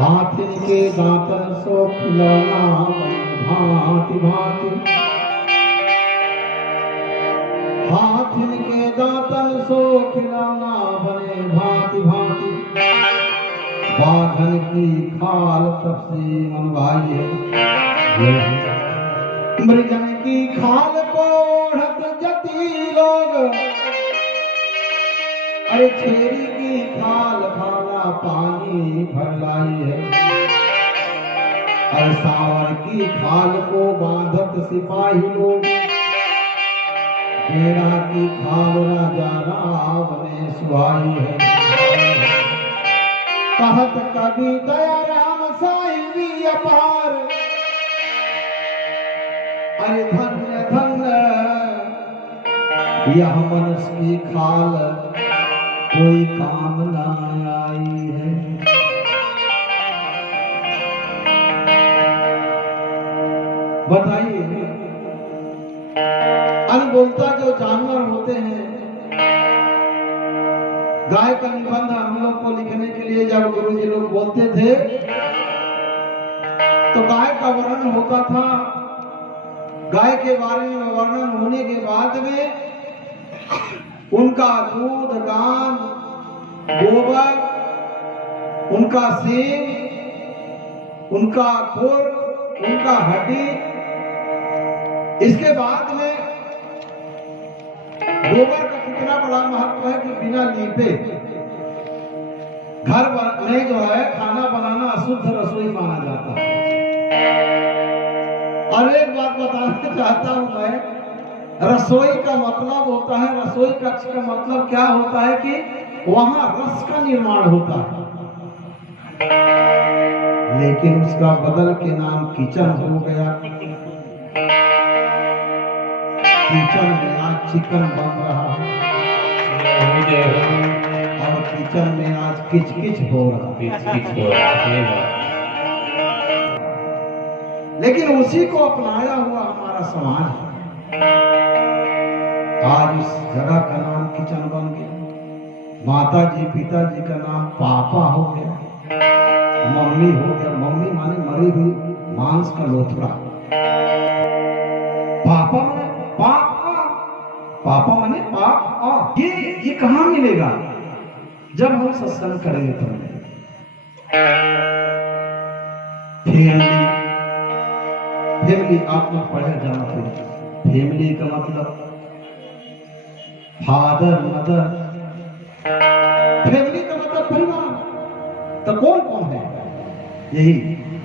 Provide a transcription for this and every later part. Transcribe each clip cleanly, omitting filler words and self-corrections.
हाथिन के दांतन सो खिलौना भांति भांति, हाथिन के दांतन सो खिलौना बने भांति भांति, बाघन की खाल सबसे मनवाई है, मृगन की खाल को ओढ़त जती लोग, अरे छेरी की खाल खाला पानी भर लाई है, अरे सांवर की खाल को बांधत सिपाही लोग, बेड़ा की खाल राजा राव ने सुहाई है, कहत कभी दया राम साहिबी अपार, अरे धन्य धन्य यह मनुष्य की खाल कोई काम ना आई है। बताइए, अनबोलता जो जानवर होते हैं, गाय का निबंध हम लोग को लिखने के लिए जब गुरुजी लोग बोलते थे तो गाय का वर्णन होता था। गाय के बारे में वर्णन होने के बाद में उनका दूध, गान, गोबर, उनका सींग, उनका खुर, उनका हड्डी, इसके बाद में गोबर का कितना बड़ा महत्व है कि बिना लीपे घर में जो है खाना बनाना अशुद्ध रसोई माना जाता है। और एक बात बताना चाहता हूं मैं, रसोई का मतलब होता है, रसोई कक्ष का मतलब क्या होता है कि वहां रस का निर्माण होता है, लेकिन उसका बदल के नाम किचन हो गया। किचन में आज चिकन बन रहा है और किचन में आज किच-किच हो रहा है, लेकिन उसी को अपनाया हुआ हमारा समाज है। आज इस जगह का नाम किचन बन गया, माता जी पिताजी का नाम पापा हो गया, मम्मी हो गया, मम्मी माने मरी हुई मांस का लोथड़ा, पापा माने पापा, पापा माने पाप। ये कहाँ मिलेगा? जब हम सत्संग करेंगे तो फैमिली आप लोग पढ़े जानते हैं, फैमिली का मतलब फादर मदर, फैमिली का मतलब परिवार। तो कौन कौन है? यही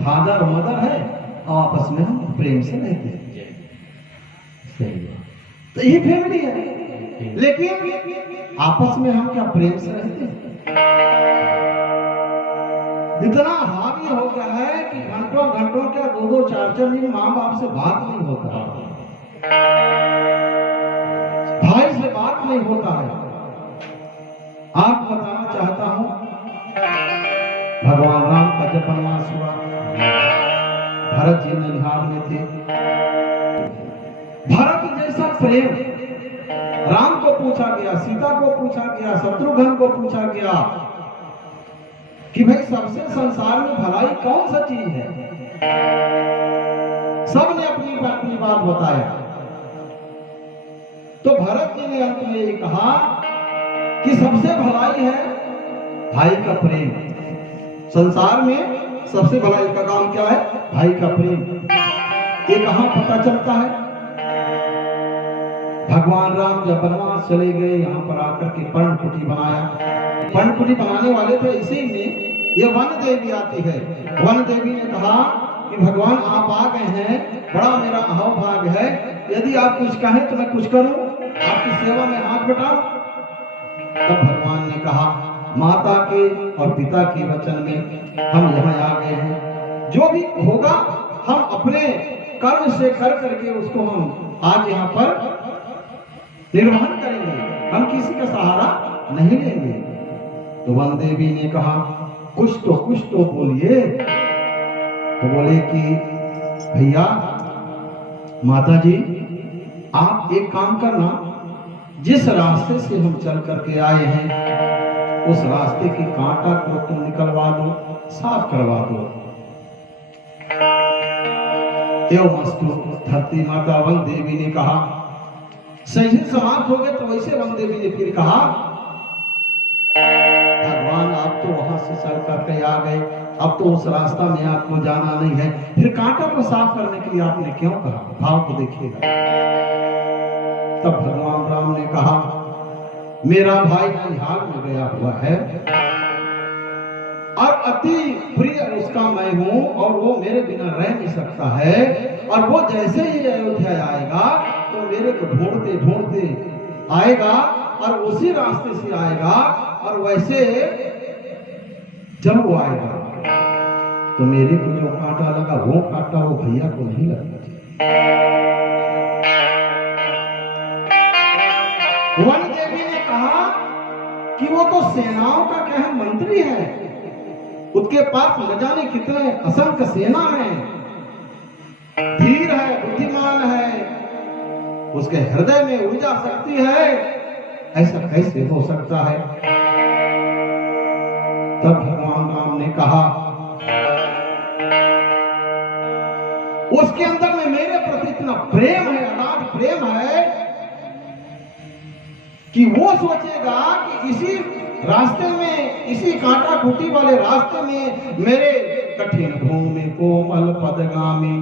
फादर मदर है और आपस में हम प्रेम से रहते हैं, तो ये फैमिली है। लेकिन आपस में हम क्या प्रेम से रहते हैं? इतना हावी हो गया है कि घंटों घंटों क्या 2-2 4-4 दिन माँ बाप से बात नहीं होता, भाई से बात नहीं होता है। आपको बताना चाहता हूं, भगवान राम का जब वनवास हुआ, भरत जी ननिहाल में थे, भरत जैसा प्रेम राम को पूछा गया, सीता को पूछा गया, शत्रुघ्न को पूछा गया कि भाई सबसे संसार में भलाई कौन सा चीज है? सबने अपनी अपनी बात बताया। तो भरत जी ने अंत में ये कहा कि सबसे भलाई है भाई का प्रेम। संसार में सबसे भलाई का काम क्या है? भाई का प्रेम। ये कहां पता चलता है? भगवान राम जब वनवास चले गए, यहाँ पर आकर के पर्णकुटी बनाया। पर्णकुटी बनाने वाले थे, इसी में ये वन देवी आती है। वन देवी ने कहा कि भगवान आप आ गए हैं, बड़ा मेरा अहोभाग्य है, यदि आप कुछ कहें तो मैं कुछ करूं, आपकी सेवा में हाथ बटाऊं। तब भगवान ने कहा माता के और पिता के वचन में हम यहाँ आ गए हैं, जो भी होगा हम अपने कर्म से कर करके उसको हम आज यहाँ पर निर्वहन करेंगे, हम किसी का सहारा नहीं लेंगे। तो वन देवी ने कहा कुछ तो बोलिए। तो बोले कि भैया माता जी आप एक काम करना, जिस रास्ते से हम चल करके आए हैं उस रास्ते की कांटा को तुम निकलवा दो, साफ करवा दो। एवमस्तु धरती माता वन देवी ने कहा। सही समाप्त हो गए तो वैसे वन देवी ने फिर कहा, भगवान आप तो वहां से चल करके आ गए, अब तो उस रास्ता में आपको जाना नहीं है, फिर कांटा को साफ करने के लिए आपने क्यों कहा? भाव को देखिएगा। तब भगवान राम ने कहा, मेरा भाई ननिहाल में गया हुआ है और अति प्रिय उसका मैं हूं और वो मेरे बिना रह नहीं सकता है, और वो जैसे ही अयोध्या आएगा तो मेरे को ढूंढते ढूंढते आएगा और उसी रास्ते से आएगा, और वैसे जब वो आएगा तो मेरे को जो कांटा लगा वो कांटा वो भैया को नहीं लगना चाहिए। वन देवी ने कहा कि वो तो सेनाओं का क्या है, मंत्री है, उसके पास न जाने कितने असंख्य सेना है, धीर है, बुद्धिमान है, उसके हृदय में ऊर्जा शक्ति है, ऐसा कैसे हो सकता है? तब भगवान राम ने कहा, उसके अंदर में मेरे प्रति इतना प्रेम है, अगाध प्रेम है कि वो सोचेगा कि इसी रास्ते में, इसी कांटा खूंटी वाले रास्ते में मेरे कठिन भूमि कोमल पदगामी,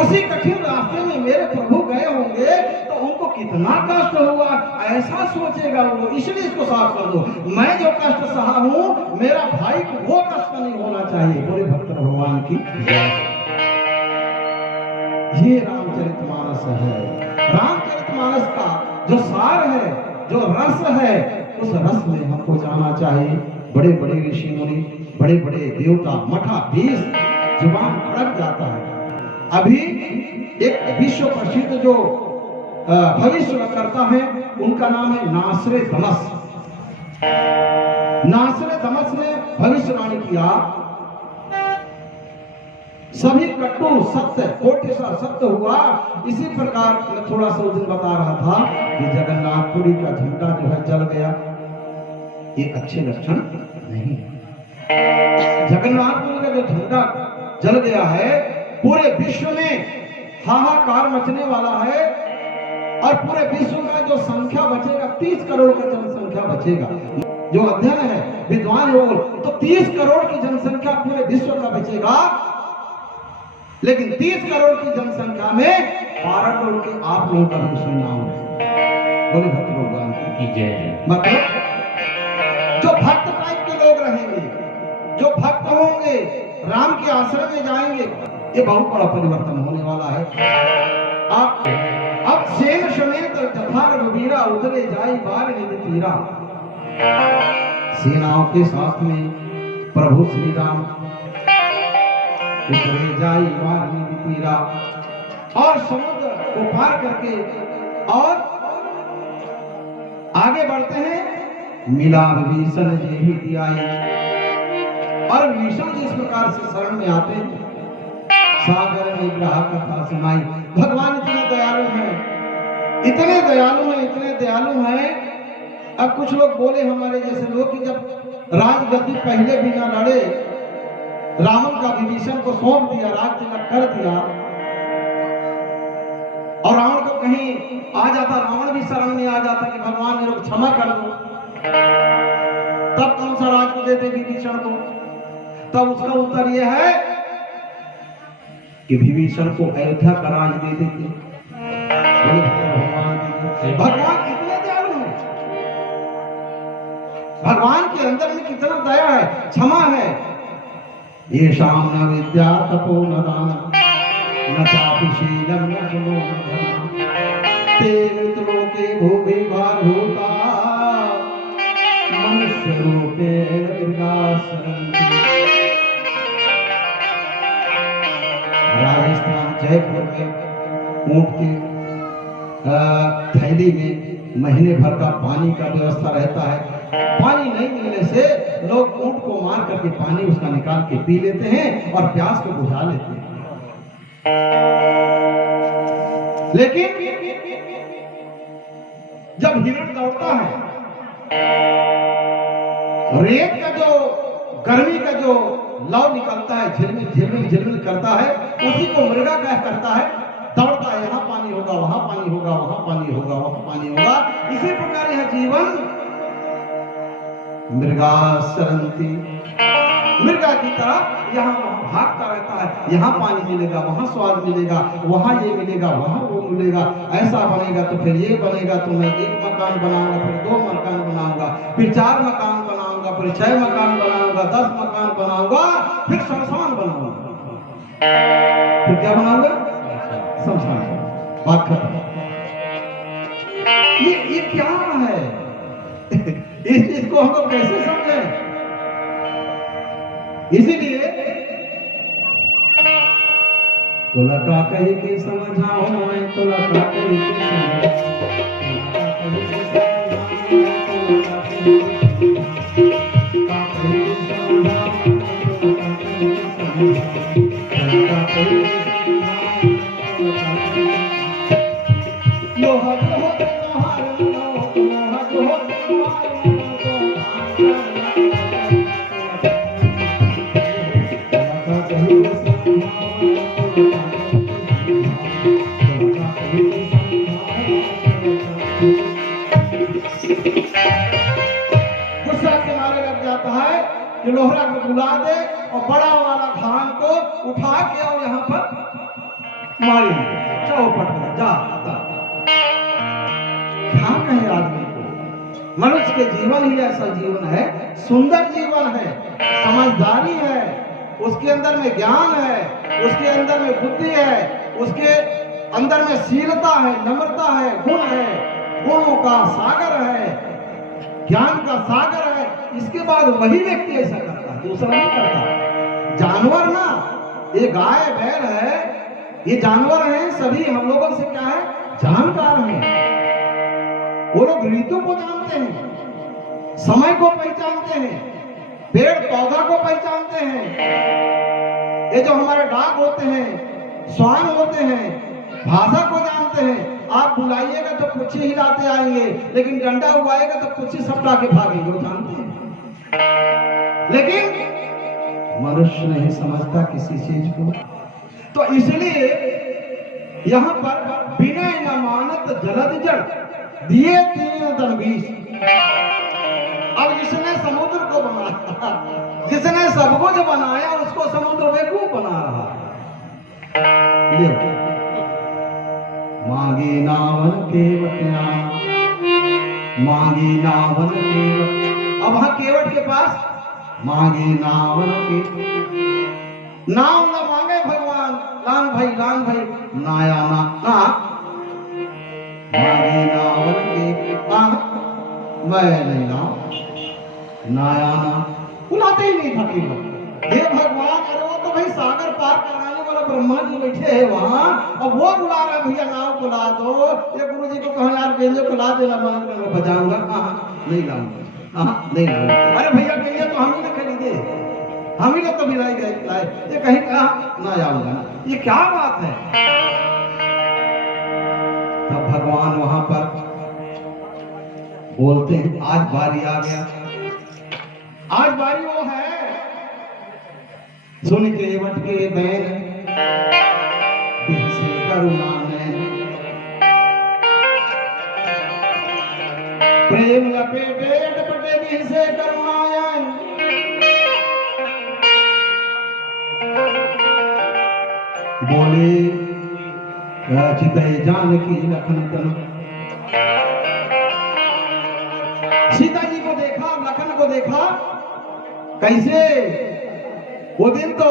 उसी कठिन रास्ते में मेरे प्रभु गए होंगे तो उनको कितना कष्ट हुआ, ऐसा सोचेगा वो, इसलिए इसको साफ कर दो। मैं जो कष्ट सहा हूं, मेरा भाई को वो कष्ट नहीं होना चाहिए। बोले भक्त भगवान की जय। ये रामचरितमानस है। रामचरितमानस का जो सार है, जो रस है, उस रस में हमको जाना चाहिए। बड़े बड़े ऋषि मुनि, बड़े बड़े देवता, मठाधीश, जुबान खड़क जाता है। अभी एक विश्व प्रसिद्ध जो भविष्य करता है, उनका नाम है नासरे दमस। नासरे दमस ने भविष्यवाणी किया, सभी कट्टू सत्य, कोटि सा सत्य हुआ। इसी प्रकार मैं थोड़ा सा उस दिन बता रहा था कि जगन्नाथपुरी का झंडा जो है जल गया, ये अच्छे लक्षण नहीं है। जगन्नाथपुरी का जो झंडा जल गया है, पूरे विश्व में हाहाकार मचने वाला है, और पूरे विश्व का जो संख्या बचेगा, 30 करोड़ का जनसंख्या बचेगा। जो अध्ययन है, विद्वान है वो, तो 30 करोड़ की जनसंख्या पूरे विश्व का बचेगा, लेकिन 30 करोड़ की जनसंख्या में 12 करोड़ के आप लोगों का भी उसमें नाम है। बोले भक्त भगवान की जय। मतलब जो भक्त टाइप के लोग रहेंगे, जो भक्त होंगे, राम के आश्रम में जाएंगे, ये बहुत बड़ा परिवर्तन होने वाला है। अब सेन समेत जथा रघुवीरा उतरे जाई बार निधि तीरा। सेनाओं के साथ में प्रभु श्री राम उतरे जाई बार निधि तीरा, और समुद्र को पार करके और आगे बढ़ते हैं। मिला विभीषण जे ही दियाई, और विभीषण जिस प्रकार से शरण में आते हैं, सागर में ग्राह कथा सुनाई। भगवान इतने दयालु हैं, इतने दयालु हैं, इतने दयालु हैं। अब कुछ लोग बोले हमारे जैसे लोग कि जब राजगद्दी पहले भी ना लड़े, रावण का विभीषण को सौंप दिया, राज तिलक कर दिया, और रावण को कहीं आ जाता, रावण भी शरण में आ जाता कि भगवान मेरे को क्षमा कर दो, तब कौन सा राज को देते विभीषण को? तब उसका उत्तर यह है कि विभीषण को अयोध्या का राज दे देते। भगवान कितने दयालु हैं, भगवान के अंदर में कितना दया है, क्षमा है। ये शाम न विद्या तपो न दान न चापि शीलम न गुणो न धर्म तेन लोके भूमि भार होता मनुष्य रूपे राजस्थान जयपुर में ऊंट की थैली में महीने भर का पानी का व्यवस्था रहता है। पानी नहीं मिलने से लोग ऊंट को मार करके पानी उसका निकाल के पी लेते हैं और प्यास को बुझा लेते हैं। लेकिन जब हिरण दौड़ता है रेत का जो गर्मी का जो लौ निकलता है, झिलमिल झिलमिल झिलमिल करता है, उसी को मृगा कह करता है। दौड़ता है, यहाँ पानी होगा, वहां पानी होगा, वहां पानी होगा, वहां पानी होगा। इसी प्रकार यह जीवन मृगा सरंती, मृगा की तरह यहाँ वहां भागता रहता है। यहाँ पानी मिलेगा, वहां स्वाद मिलेगा, वहां ये मिलेगा, वहां वो मिलेगा। ऐसा बनेगा तो फिर ये बनेगा, तो मैं 1 मकान बनाऊंगा, फिर 2 मकान बनाऊंगा, फिर 4 मकान बनाऊंगा, फिर 6 मकान बनाऊंगा, 10 मकान बनाऊंगा, फिर शमशान बनाऊंगा। फिर क्या बनाऊंगा? शमशान। बात खत्म। ये क्या है? इस चीज को हम लोग कैसे समझें? इसीलिए तोला का कही के समझाओ, मैं तोला का कही के लोहरा को बुला दे और बड़ा वाला धान को उठा के और यहाँ पर मारी चौपट में जा। क्या कहे आदमी को? मनुष्य के जीवन ही ऐसा जीवन है, सुंदर जीवन है, समझदारी है, उसके अंदर में ज्ञान है, उसके अंदर में बुद्धि है, उसके अंदर में शीलता है, नम्रता है, गुण है, गुणों का सागर है, ज्ञान का सागर है। इसके बाद वही व्यक्ति ऐसा करता है, दूसरा नहीं करता। जानवर ना, ये गाय बैल है, ये जानवर हैं, सभी हम लोगों से क्या है? जानकार हैं। वो लोग ऋतु को जानते हैं, समय को पहचानते हैं, पेड़ पौधा को पहचानते हैं। ये जो हमारे डाक होते हैं, स्वान होते हैं, भाषा को जानते हैं। आप बुलाइएगा तो कुछ हिलाते आएंगे, लेकिन डंडा उगाएगा तो कुछ सपटा के भागेंगे, वो जानते हैं। लेकिन मनुष्य नहीं समझता किसी चीज को। तो इसलिए यहाँ पर बिना न मानत जलद जड़ दिए 3 दन 20। अब जिसने समुद्र को बनाया, जिसने सब कुछ बनाया, उसको समुद्र बेवकूफ बना रहा। मांगी नावन केवट, मांगी नावन केवट। अब वहां केवट के पास मांगे नावन के, नाव न मांगे भगवान, लान भाई नाया ना मांगे नावन के, मैं नहीं नाया ना, बुलाते ही नहीं था केवट। हे भगवान, अरे वो तो भाई सागर पार कराने वाला ब्रह्मा जी बैठे हैं वहां, और वो बुला रहे भैया नाव बुला दो। ये गुरु जी को कहो यार बेंजो को ला देना, मैं बजाऊंगा। नहीं लाऊंगा, नहीं लाऊंगा। अरे भैया बेंजो तो हम ही ना खरीदे, हम ही लोग कभी लाए गए, ये कहीं कहा ना आऊंगा ना। ये क्या बात है? तब भगवान वहां पर बोलते हैं, आज बारी आ गया, आज बारी वो है। सुन के वट के बैन से करुणा नैन, प्रेम लपेटे अटपटे भी से करुणायन। बोले चितई जानकी लखन तन। सीता जी को देखा, लखन को देखा, कैसे वो दिन तो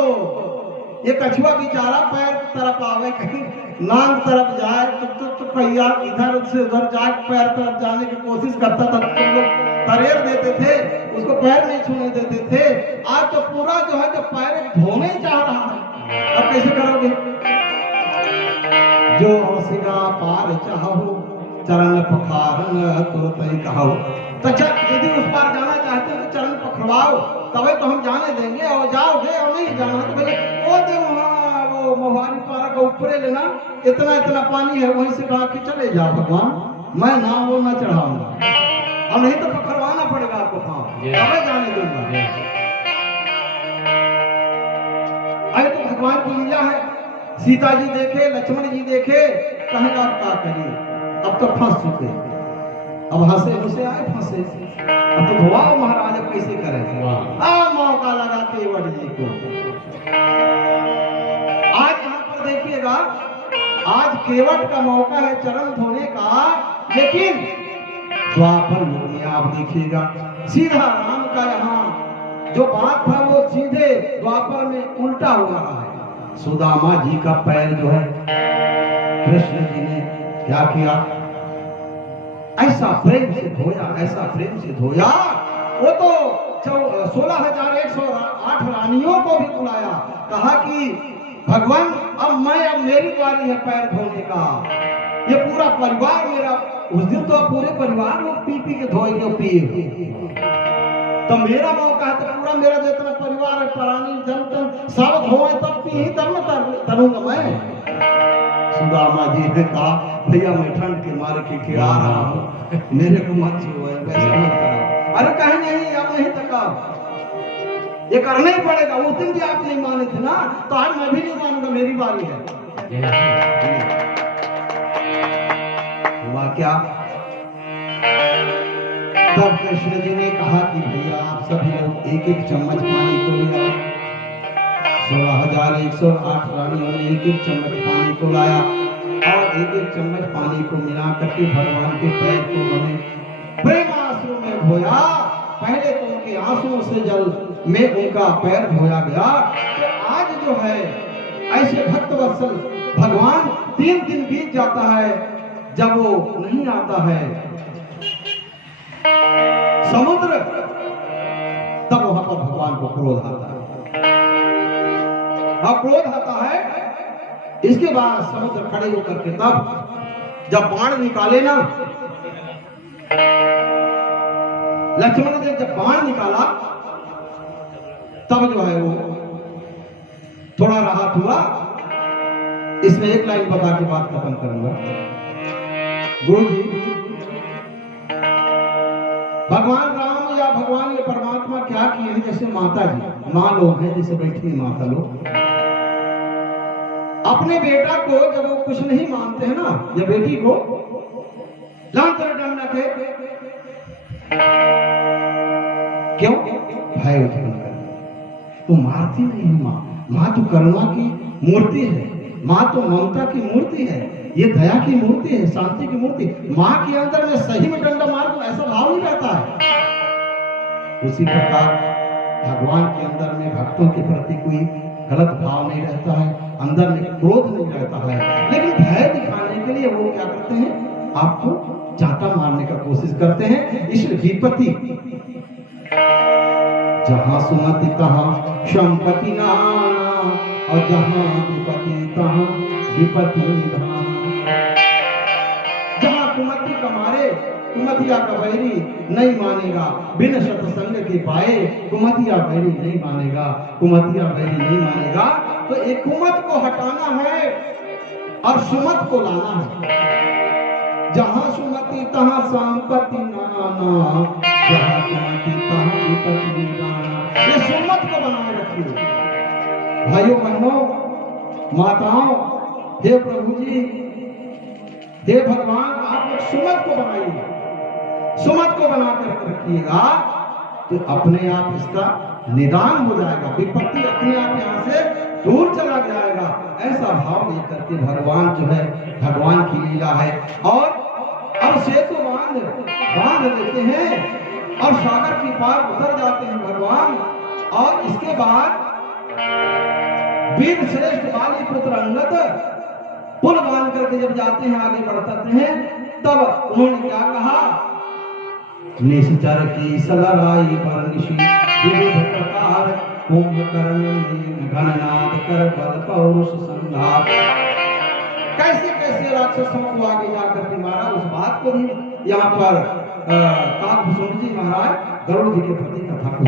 ये कछुआ बेचारा पैर तरफ आवे, कहीं नाक तरफ जाए तो पहिया इधर से उधर जाए, पैर तरफ जाने की कोशिश करता था, तो लोग तरेर देते थे, उसको पैर नहीं छूने देते थे। आज तो पूरा जो है, तो पैर धोने ही चाह रहा है। अब कैसे करोगे? जो सिगा पार चाहो चरण पखारन तुरंत कहो। तो यदि उस पार जाना चाहते हो तो चरण पखड़वाओ, तभी तो हम जाने देंगे। और जाओगे और नहीं जाना तो भैया वो दे वहाँ वो मोहारी पारा का ऊपर लेना, इतना इतना पानी है, वहीं से कहा कि चले जाओ भगवान, मैं ना वो ना चढ़ाऊंगा, और नहीं तो पकड़वाना पड़ेगा आपको। हाँ तब जाने दूंगा। अरे तो भगवान की लीला है। सीता जी देखे, लक्ष्मण जी देखे, कहेंगे आप क्या करिए, अब तो फंस चुके, अब हंसे हंसे आए फंसे, अब तो धोआओ महाराज, अब कैसे करें। मौका लगा केवट जी को। आज यहाँ पर देखिएगा, आज केवट का मौका है चरण धोने का, लेकिन द्वापर युग में आप देखिएगा सीधा राम का यहाँ जो बात था वो सीधे द्वापर में उल्टा हो रहा है। सुदामा जी का पैर जो है कृष्ण जी ने क्या किया, ऐसा प्रेम से धोया, ऐसा प्रेम से धोया, वो तो 16,108 रानियों को भी बुलाया, कहा कि भगवान अब मेरी बारी है पैर धोने का, ये पूरा परिवार मेरा। उस दिन तो पूरे परिवार लोग पी पी के धोएंगे, पिए, तो मेरा मौका है, तो पूरा मेरा जितना परिवार है, प्राणी जन सब धोए तब पी, तब मैं तरूंगा मैं। सुदामा जी ने कहा भैया मैं ठंड के मारे के खिला रहा हूँ, मेरे को मत छुओ, वैसा मत करो। अरे कहीं नहीं, अब नहीं तका, ये करना ही पड़ेगा। उस दिन भी आप नहीं माने थे ना, तो आज मैं भी नहीं मानूंगा, मेरी बारी है। हुआ क्या, तब कृष्ण जी ने कहा कि भैया आप सभी लोग एक एक चम्मच पानी को ले आओ। 16,108 रानियों ने एक एक चम्मच पानी को लाया और एक एक चम्मच पानी को मिला करके भगवान के पैर को उन्होंने प्रेमाश्रु में धोया। पहले तो उनके आंसुओं से जल में उनका पैर धोया गया। तो आज जो है ऐसे भक्त वत्सल भगवान 3 दिन बीत जाता है, जब वो नहीं आता है समुद्र, तब वहां पर भगवान को क्रोध आता है। अब क्रोध आता है, इसके बाद समुद्र खड़े होकर के तब जब बाण निकाले ना, लक्ष्मण ने जब बाण निकाला, तब जो है वो थोड़ा राहत हुआ। इसमें एक लाइन बता के बात खत्म करूंगा। गुरु जी, भगवान राम या भगवान ये परमात्मा क्या किए हैं, जैसे माता जी, माँ लोग हैं, जैसे बैठी है माता लोग, अपने बेटा को जब वो कुछ नहीं मानते हैं ना, या बेटी को लांतर डंडा के, क्यों भय उत्पन्न कर, वो मारती नहीं है। माँ तो करुणा की मूर्ति है, माँ तो ममता की मूर्ति है, ये दया की मूर्ति है, शांति की मूर्ति। माँ के अंदर में सही में डंडा मार दो, ऐसा भाव नहीं रहता है। उसी प्रकार भगवान के अंदर में भक्तों के प्रति कोई गलत भाव नहीं रहता है, अंदर में क्रोध नहीं रहता है, लेकिन भय दिखाने के लिए वो क्या करते हैं, आपको चांटा मारने का कोशिश करते हैं। इसलिए विपत्ति, जहां सुमति तहां संपत्ति नाना, और जहां विपत्ति तहां विपत्ति निधान। जहां कुमति कमारे कुमतिया का बैरी नहीं मानेगा, बिन सत्संग के पाए कुमतिया बैरी नहीं मानेगा, कुमतिया बैरी नहीं मानेगा। तो एक कुमत को हटाना है और सुमत को लाना है। जहां सुमति तहां संपत्ति नाना, जहां कुमति तहां विपत्ति निधान। ये सुमत को बनाए रखिए भाइयों बहनों माताओं। हे प्रभु जी, हे भगवान, आप लोग सुमत को बनाइए, सुमत को बनाकर रखिएगा, तो अपने आप इसका निदान हो जाएगा, विपत्ति अपने आप यहाँ से दूर चला जाएगा। ऐसा भाव लेकर के भगवान जो है, भगवान की लीला है। और अब सेतु बांध लेते हैं और सागर की पार उतर जाते हैं भगवान। और इसके बाद वीर श्रेष्ठ बाली पुत्र अंगद पुल बांध करके जब जाते हैं, आगे बढ़ते हैं, तब उन्होंने क्या कहा, निश्चर की सलराई पर निशी विविध प्रकार कुंभकर्ण घननाद कर बल पौरुष संघात। कैसे कैसे राक्षसों को आगे जाकर के मारा, उस बात को भी यहाँ पर काकभूषण जी महाराज गरुड़ जी के प्रति कथा को